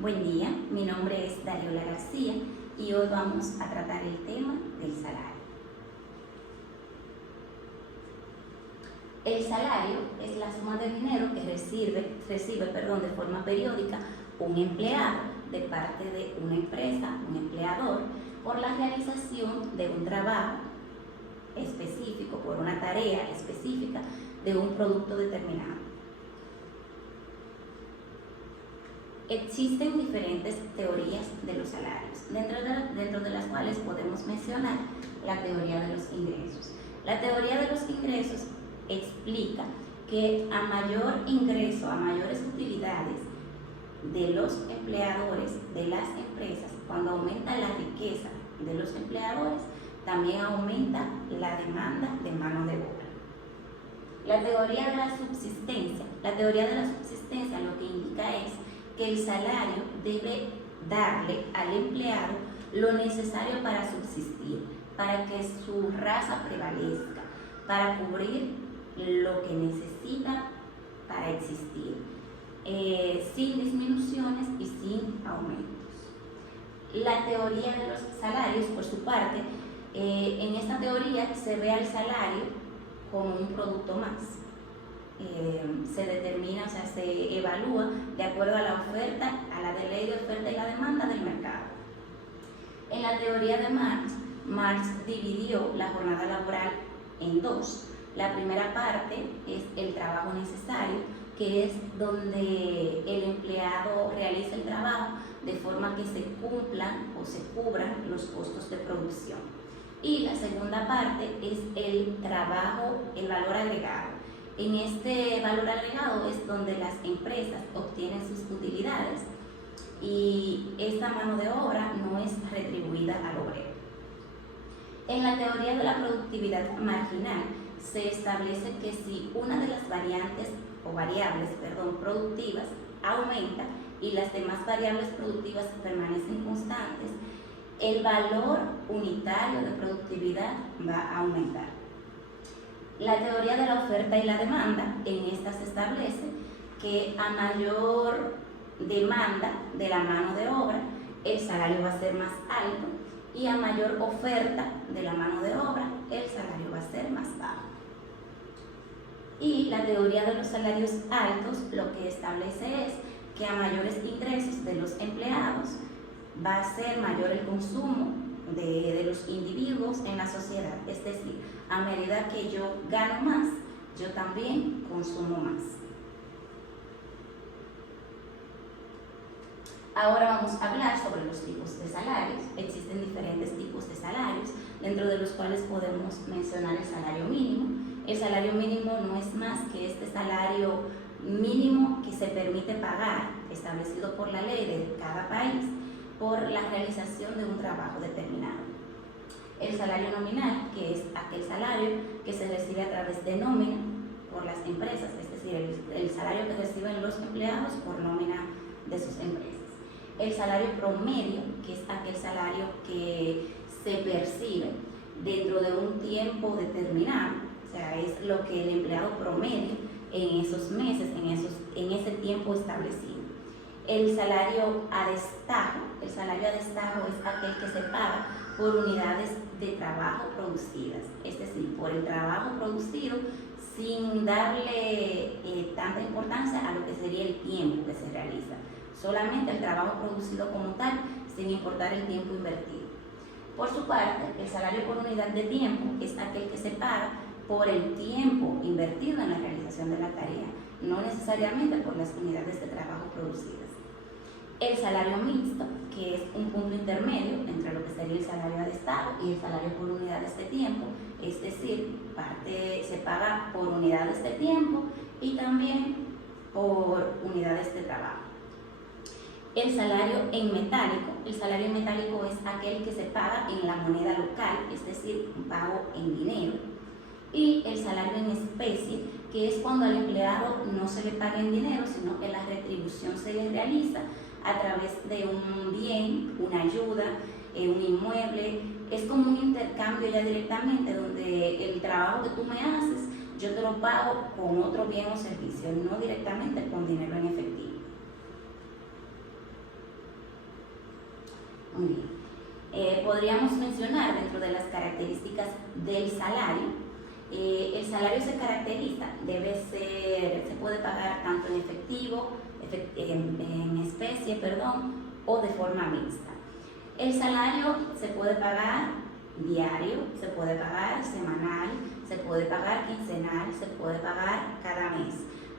Buen día, mi nombre es Dariola García y hoy vamos a tratar el tema del salario. El salario es la suma de dinero que recibe de forma periódica un empleado de parte de una empresa, un empleador, por la realización de un trabajo específico, por una tarea específica de un producto determinado. Existen diferentes teorías de los salarios, dentro de las cuales podemos mencionar la teoría de los ingresos. La teoría de los ingresos explica que a mayor ingreso, a mayores utilidades de los empleadores de las empresas, cuando aumenta la riqueza de los empleadores, también aumenta la demanda de mano de obra. La teoría de la subsistencia lo que indica es que el salario debe darle al empleado lo necesario para subsistir, para que su raza prevalezca, para cubrir lo que necesita para existir, sin disminuciones y sin aumentos. La teoría de los salarios, por su parte, en esta teoría se ve al salario como un producto más. Se determina, se evalúa de acuerdo a la oferta, a la ley de oferta y la demanda del mercado. En la teoría de Marx dividió la jornada laboral en dos. La primera parte es el trabajo necesario, que es donde el empleado realiza el trabajo de forma que se cumplan o se cubran los costos de producción. Y la segunda parte es el trabajo, el valor agregado. En este valor agregado es donde las empresas obtienen sus utilidades y esta mano de obra no es retribuida al obrero. En la teoría de la productividad marginal se establece que si una de las variables productivas aumenta y las demás variables productivas permanecen constantes, el valor unitario de productividad va a aumentar. La teoría de la oferta y la demanda, en esta se establece que a mayor demanda de la mano de obra, el salario va a ser más alto y a mayor oferta de la mano de obra, el salario va a ser más bajo. Y la teoría de los salarios altos lo que establece es que a mayores ingresos de los empleados va a ser mayor el consumo de los individuos en la sociedad, es decir, a medida que yo gano más, yo también consumo más. Ahora vamos a hablar sobre los tipos de salarios. Existen diferentes tipos de salarios, dentro de los cuales podemos mencionar el salario mínimo. El salario mínimo no es más que este salario mínimo que se permite pagar, establecido por la ley de cada país, por la realización de un trabajo determinado. El salario nominal, que es aquel salario que se recibe a través de nómina por las empresas, es decir, el salario que reciben los empleados por nómina de sus empresas. El salario promedio, que es aquel salario que se percibe dentro de un tiempo determinado, o sea, es lo que el empleado promedia en esos meses, en ese tiempo establecido. El salario a destajo es aquel que se paga por unidades de trabajo producidas, es decir, por el trabajo producido sin darle tanta importancia a lo que sería el tiempo que se realiza, solamente el trabajo producido como tal, sin importar el tiempo invertido. Por su parte, el salario por unidad de tiempo es aquel que se paga por el tiempo invertido en la realización de la tarea, no necesariamente por las unidades de trabajo producidas. El salario mixto, que es un punto intermedio entre lo que sería el salario a destajo y el salario por unidades de tiempo, es decir, se paga por unidades de tiempo y también por unidades de trabajo. El salario en metálico es aquel que se paga en la moneda local, es decir, un pago en dinero. Y el salario en especie, que es cuando al empleado no se le paga en dinero, sino que la retribución se le realiza a través de un bien, una ayuda, un inmueble. Es como un intercambio ya directamente, donde el trabajo que tú me haces, yo te lo pago con otro bien o servicio, no directamente con dinero en efectivo. Muy bien. Podríamos mencionar dentro de las características del salario. El salario se caracteriza, se puede pagar tanto en efectivo, en especie, o de forma mixta. El salario se puede pagar diario, se puede pagar semanal, se puede pagar quincenal, se puede pagar cada mes,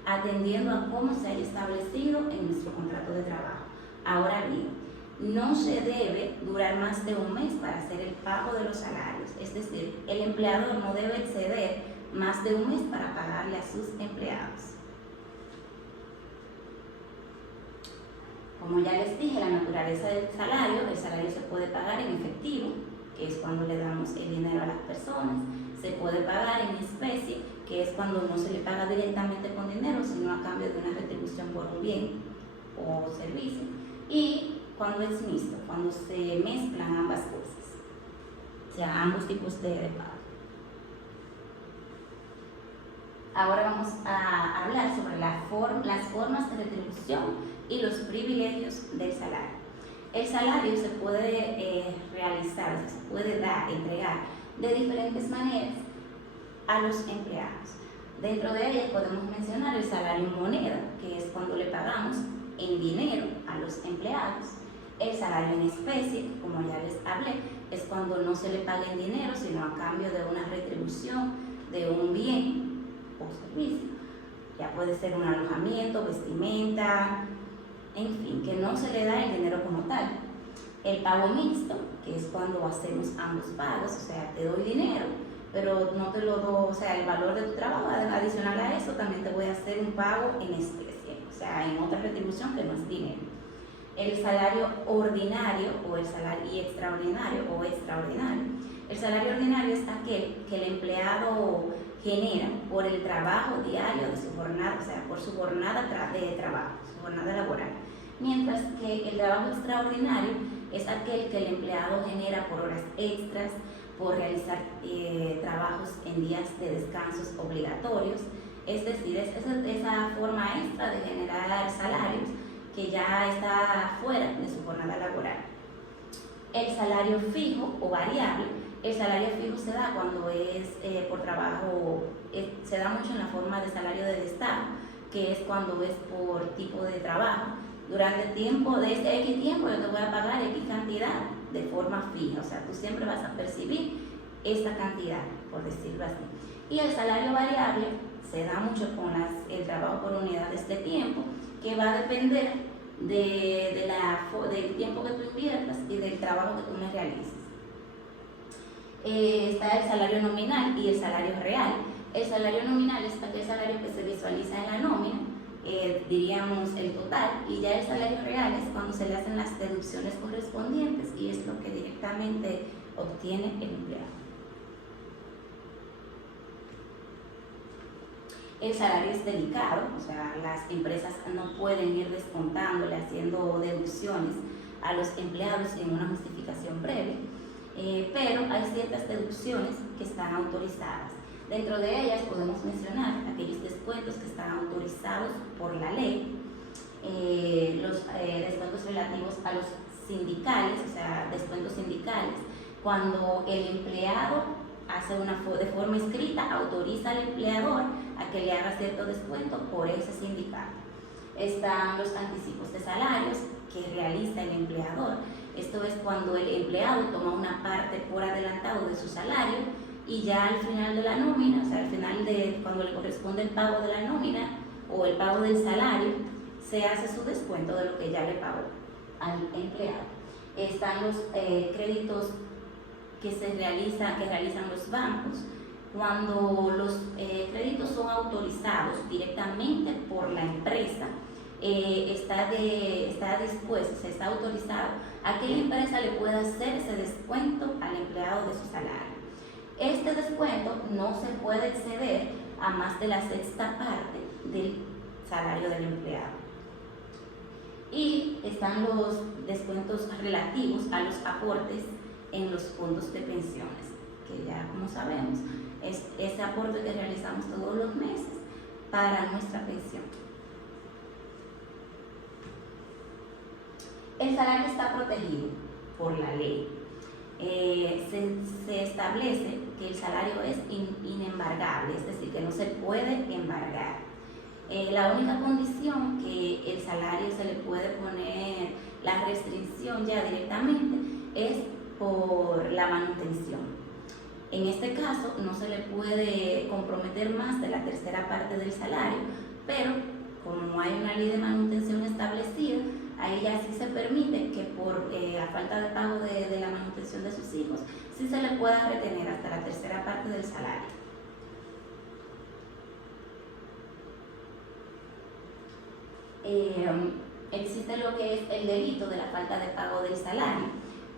atendiendo a cómo se haya establecido en nuestro contrato de trabajo. Ahora bien, no se debe durar más de un mes para hacer el pago de los salarios, es decir, el empleador no debe exceder más de un mes para pagarle a sus empleados. Como ya les dije, la naturaleza del salario, el salario se puede pagar en efectivo, que es cuando le damos el dinero a las personas, se puede pagar en especie, que es cuando no se le paga directamente con dinero, sino a cambio de una retribución por un bien o servicio, y cuando es mixto, cuando se mezclan ambas cosas, o sea, ambos tipos de pago. Ahora vamos a hablar sobre las formas de retribución y los privilegios del salario. El salario se puede realizar, se puede entregar de diferentes maneras a los empleados. Dentro de ellas podemos mencionar el salario en moneda, que es cuando le pagamos en dinero a los empleados. El salario en especie, como ya les hablé, es cuando no se le paga en dinero, sino a cambio de una retribución de un bien o servicio. Ya puede ser un alojamiento, vestimenta, en fin, que no se le da el dinero como tal. El pago mixto, que es cuando hacemos ambos pagos, o sea, te doy dinero, pero no te lo doy, o sea, el valor de tu trabajo, adicional a eso, también te voy a hacer un pago en especie, o sea, en otra retribución que no es dinero. El salario ordinario o el salario extraordinario o extraordinario. El salario ordinario es aquel que el empleado genera por el trabajo diario de su jornada, o sea, por su jornada de trabajo, su jornada laboral. Mientras que el trabajo extraordinario es aquel que el empleado genera por horas extras, por realizar trabajos en días de descansos obligatorios, es decir, es esa forma extra de generar salarios que ya está fuera de su jornada laboral. El salario fijo o variable. El salario fijo se da cuando es por trabajo, se da mucho en la forma de salario de destajo, que es cuando es por tipo de trabajo. Durante el tiempo, de este X tiempo, yo te voy a pagar X cantidad de forma fija, o sea, tú siempre vas a percibir esta cantidad, por decirlo así. Y el salario variable se da mucho con el trabajo por unidades de tiempo, que va a depender del tiempo que tú inviertas y del trabajo que tú me realices. Está el salario nominal y el salario real. El salario nominal es aquel salario que se visualiza en la nómina, diríamos el total, y ya el salario real es cuando se le hacen las deducciones correspondientes y es lo que directamente obtiene el empleado. El salario es delicado, o sea, las empresas no pueden ir descontándole, haciendo deducciones a los empleados en una justificación breve, pero hay ciertas deducciones que están autorizadas. Dentro de ellas podemos mencionar aquellos descuentos que están autorizados por la ley, los descuentos relativos a los sindicales, o sea, descuentos sindicales, cuando el empleado hace de forma escrita, autoriza al empleador a que le haga cierto descuento por ese sindicato. Están los anticipos de salarios que realiza el empleador. Esto es cuando el empleado toma una parte por adelantado de su salario y ya al final de la nómina, o sea, al final de cuando le corresponde el pago de la nómina o el pago del salario, se hace su descuento de lo que ya le pagó al empleado. Están los créditos que realizan los bancos, cuando los créditos son autorizados directamente por la empresa, está dispuesto, se está autorizado a que la empresa le pueda hacer ese descuento al empleado de su salario. Este descuento no se puede exceder a más de la sexta parte del salario del empleado. Y están los descuentos relativos a los aportes en los fondos de pensiones, que ya como sabemos es ese aporte que realizamos todos los meses para nuestra pensión. El salario está protegido por la ley. Se establece que el salario es inembargable, es decir, que no se puede embargar. La única condición que el salario se le puede poner la restricción ya directamente es por la manutención. En este caso no se le puede comprometer más de la tercera parte del salario, pero como hay una ley de manutención establecida, ahí ya sí se permite que por la falta de pago de la manutención de sus hijos, sí se le pueda retener hasta la tercera parte del salario. Existe lo que es el delito de la falta de pago del salario.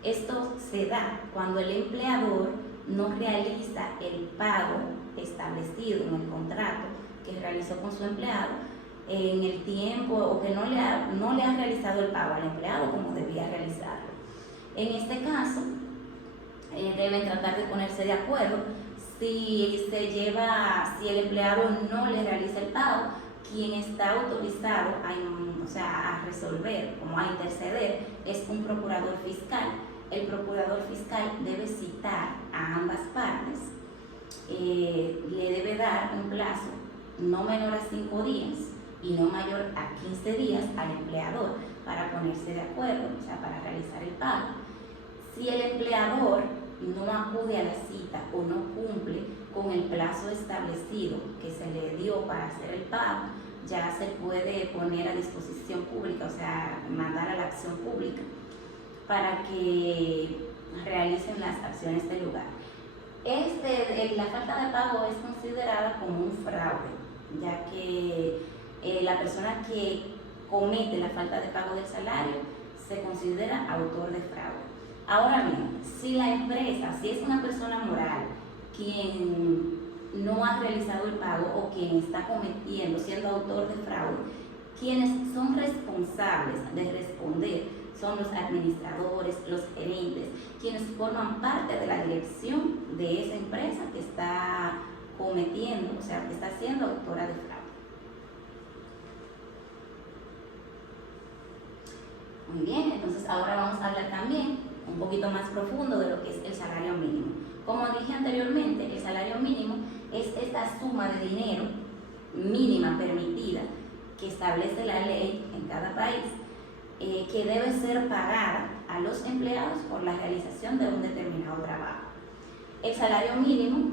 Esto se da cuando el empleador no realiza el pago establecido en el contrato que realizó con su empleado en el tiempo, o que no le ha realizado el pago al empleado como debía realizarlo. En este caso, deben tratar de ponerse de acuerdo. Si el empleado no le realiza el pago, quien está autorizado a resolver, como a interceder, es un procurador fiscal. El procurador fiscal debe citar a ambas partes, le debe dar un plazo no menor a 5 días y no mayor a 15 días al empleador para ponerse de acuerdo, o sea, para realizar el pago. Si el empleador no acude a la cita o no cumple con el plazo establecido que se le dio para hacer el pago, ya se puede poner a disposición pública, o sea, mandar a la acción pública para que realicen las acciones del lugar. La falta de pago es considerada como un fraude, ya que la persona que comete la falta de pago del salario se considera autor de fraude. Ahora bien, si es una persona moral quien no ha realizado el pago o quien está siendo autor de fraude, quienes son responsables de responder son los administradores, los gerentes, quienes forman parte de la dirección de esa empresa que está cometiendo, o sea, que está siendo autora de fraude. Muy bien, entonces ahora vamos a hablar también un poquito más profundo de lo que es el salario mínimo. Como dije anteriormente, el salario mínimo es esta suma de dinero mínima permitida que establece la ley en cada país, que debe ser pagada a los empleados por la realización de un determinado trabajo. El salario mínimo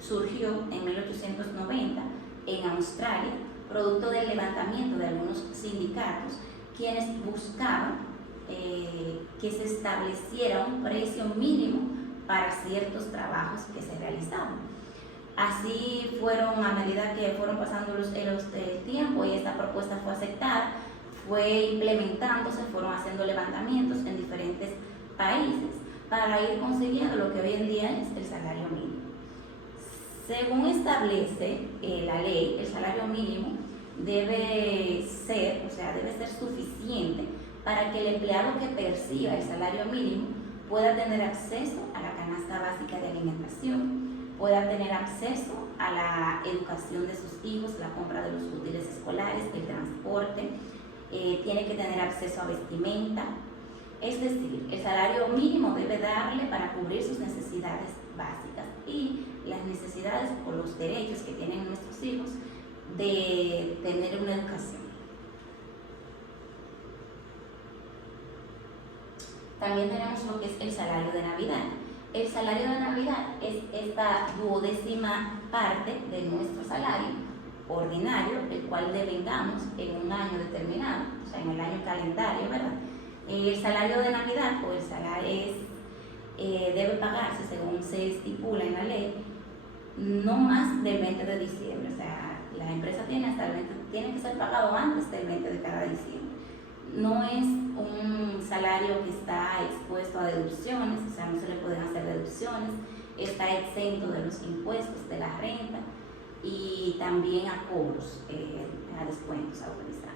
surgió en 1890 en Australia, producto del levantamiento de algunos sindicatos, quienes buscaban que se estableciera un precio mínimo para ciertos trabajos que se realizaban. Así a medida que fueron pasando el tiempo y esta propuesta fue aceptada, fue implementándose, fueron haciendo levantamientos en diferentes países para ir consiguiendo lo que hoy en día es el salario mínimo. Según establece la ley, el salario mínimo debe ser suficiente para que el empleado que perciba el salario mínimo pueda tener acceso a la canasta básica de alimentación, pueda tener acceso a la educación de sus hijos, la compra de los útiles escolares, el transporte, tiene que tener acceso a vestimenta. Es decir, el salario mínimo debe darle para cubrir sus necesidades básicas y las necesidades o los derechos que tienen nuestros hijos de tener una educación. También tenemos lo que es el salario de Navidad. El salario de Navidad es esta 12ª parte de nuestro salario ordinario, el cual devengamos en un año determinado, o sea, en el año calendario, ¿verdad? El salario de Navidad o el salario debe pagarse, según se estipula en la ley, no más del 20 de diciembre, o sea, la empresa tiene que ser pagado antes del 20 de cada diciembre. No es un salario que está expuesto a deducciones, o sea, no se le pueden hacer deducciones, está exento de los impuestos, de la renta y también a cobros, a descuentos autorizados.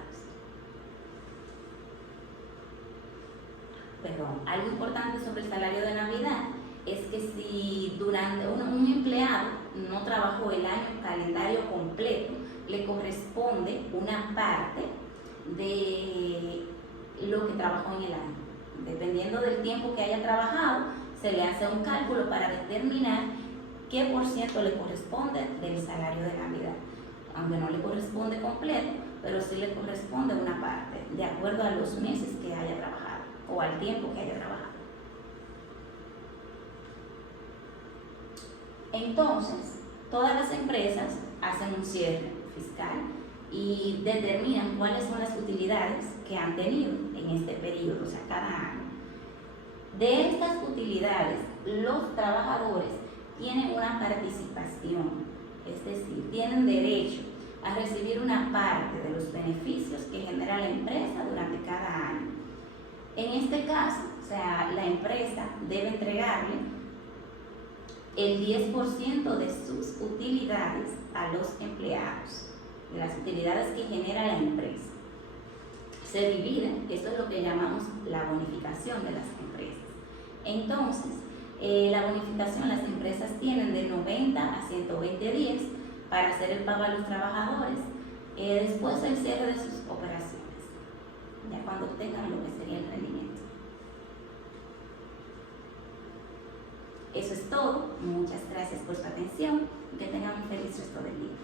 Algo importante sobre el salario de Navidad es que si durante un empleado no trabajó el año calendario completo, le corresponde una parte de lo que trabajó en el año. Dependiendo del tiempo que haya trabajado, se le hace un cálculo para determinar qué por ciento le corresponde del salario de Navidad. Aunque no le corresponde completo, pero sí le corresponde una parte, de acuerdo a los meses que haya trabajado o al tiempo que haya trabajado. Entonces, todas las empresas hacen un cierre fiscal y determinan cuáles son las utilidades que han tenido en este periodo, o sea, cada año. De estas utilidades, los trabajadores tienen una participación, es decir, tienen derecho a recibir una parte de los beneficios que genera la empresa durante cada año. En este caso, o sea, la empresa debe entregarle el 10% de sus utilidades a los empleados, de las utilidades que genera la empresa. Se dividen, eso es lo que llamamos la bonificación de las empresas. Entonces, la bonificación las empresas tienen de 90 a 120 días para hacer el pago a los trabajadores después del cierre de sus operaciones, ya cuando tengan lo que sería el rendimiento. Eso es todo. Muchas gracias por su atención y que tengan un feliz resto del día.